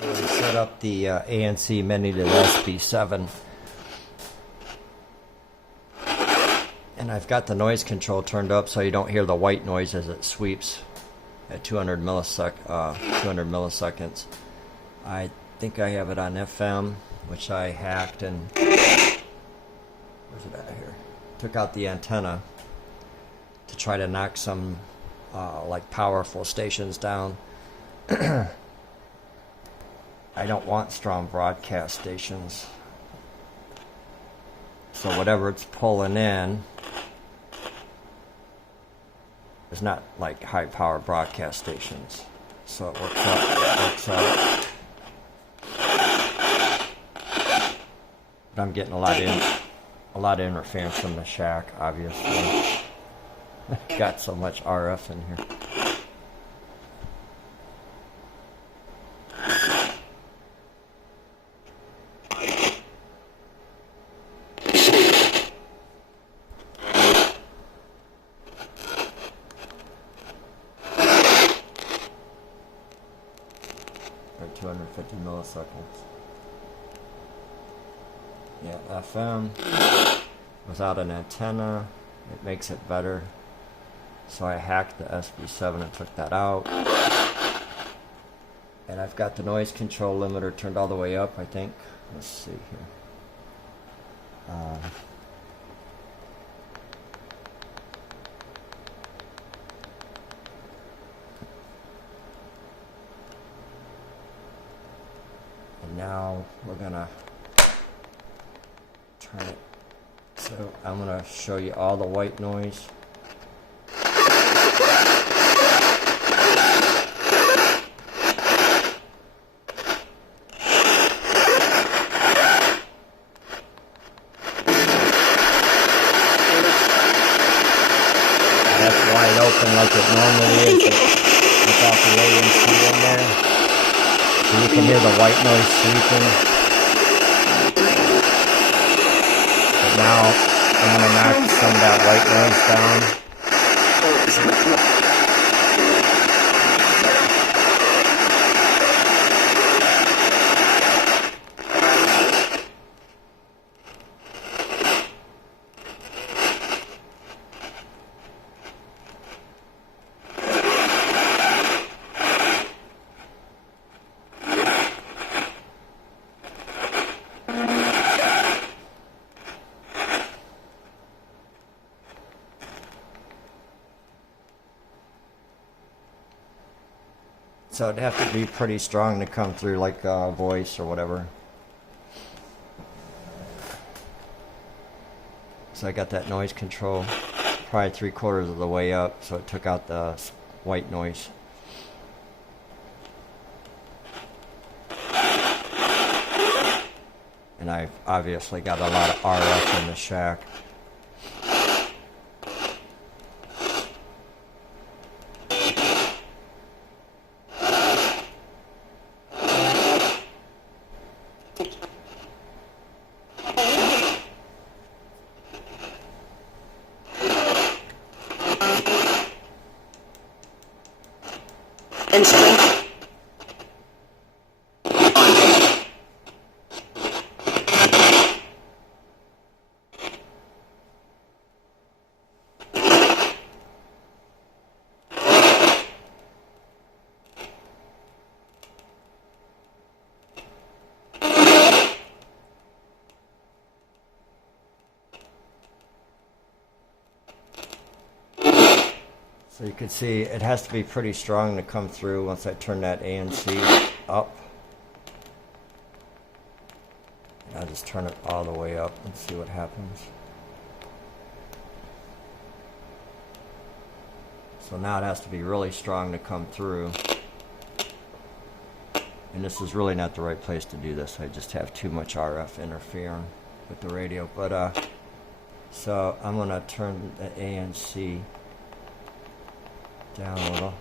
So we set up the ANC MINI to the SB-7. And I've got the noise control turned up so you don't hear the white noise as it sweeps at 200 milliseconds. I think I have it on FM, which I hacked and where's it at here? Took out the antenna to try to knock some like powerful stations down. I don't want strong broadcast stations. So whatever it's pulling in is not like high power broadcast stations. So it works out. But I'm getting a lot of interference from the shack, obviously. Got so much RF in here. Or 250 milliseconds. Yeah, FM without an antenna, it makes it better. So I hacked the SB-7 and took that out. And I've got the noise control limiter turned all the way up, I think. Let's see here. And now we're gonna turn it. So I'm gonna show you all the white noise. That's wide open like it normally is without the ANC in there. So you can hear the white noise sweeping. But now I'm going to knock some of that white noise down. So it'd have to be pretty strong to come through, like voice or whatever. So I got that noise control probably 3/4 of the way up, so it took out the white noise. And I've obviously got a lot of RF in the shack. And strength. So you can see it has to be pretty strong to come through once I turn that ANC up. And I'll just turn it all the way up and see what happens. So now it has to be really strong to come through. And this is really not the right place to do this. I just have too much RF interfering with the radio. But so I'm going to turn the ANC down a little.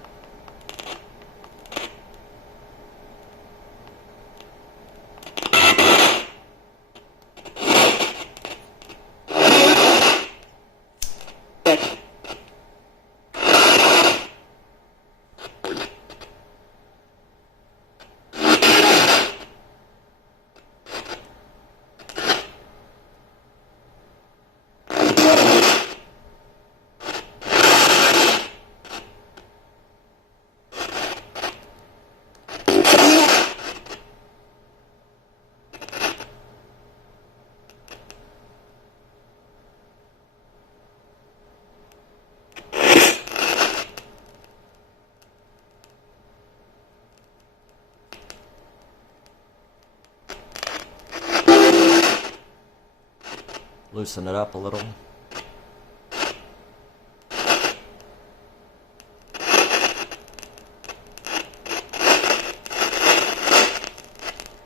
loosen it up a little.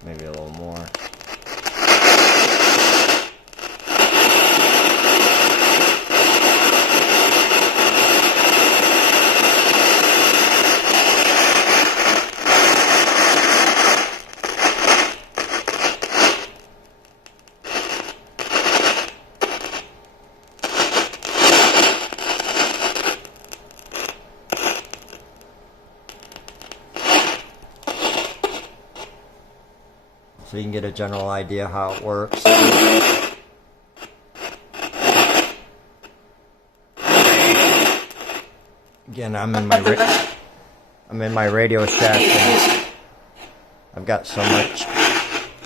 Maybe a little more. So you can get a general idea how it works. Again, I'm in my Radio Shack, and I've got so much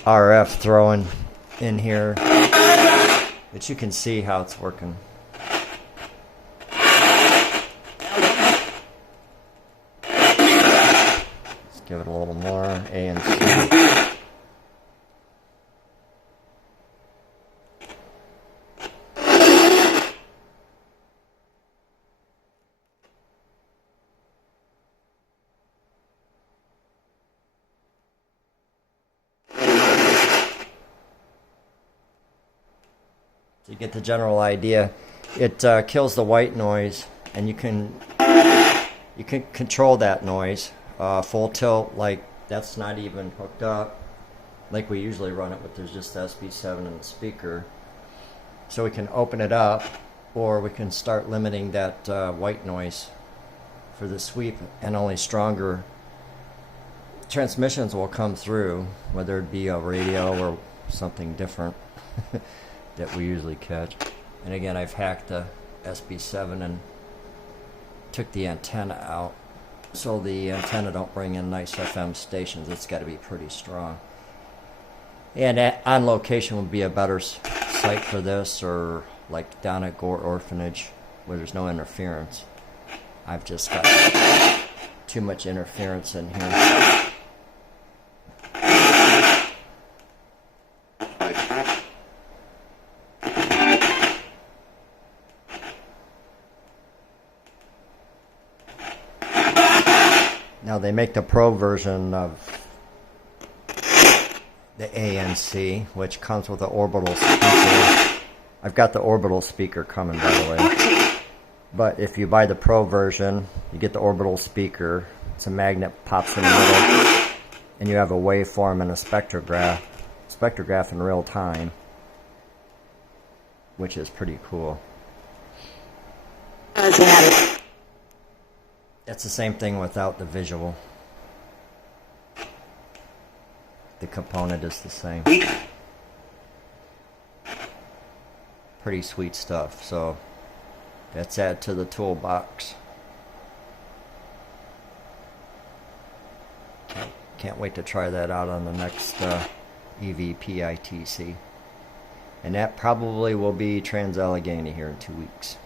RF throwing in here that you can see how it's working. Let's give it a little more ANC. So you get the general idea. It kills the white noise, and you can control that noise. Full tilt, like that's not even hooked up like we usually run it with. There's just the SB-7 and the speaker. So we can open it up, or we can start limiting that white noise for the sweep, and only stronger transmissions will come through, whether it be a radio or something different that we usually catch. And again, I've hacked the SB-7 and took the antenna out, so the antenna don't bring in nice FM stations. It's got to be pretty strong. And on location would be a better site for this, or like down at Gore Orphanage where there's no interference. I've just got too much interference in here. Now they make the Pro version of the ANC, which comes with an orbital speaker. I've got the orbital speaker coming, by the way. But if you buy the Pro version, you get the orbital speaker. It's a magnet, pops in the middle, and you have a waveform and a spectrograph in real time, which is pretty cool. It's the same thing without the visual. The component is the same. Pretty sweet stuff. So that's add to the toolbox. Can't wait to try that out on the next EVPITC. And that probably will be Trans-Allegheny here in 2 weeks.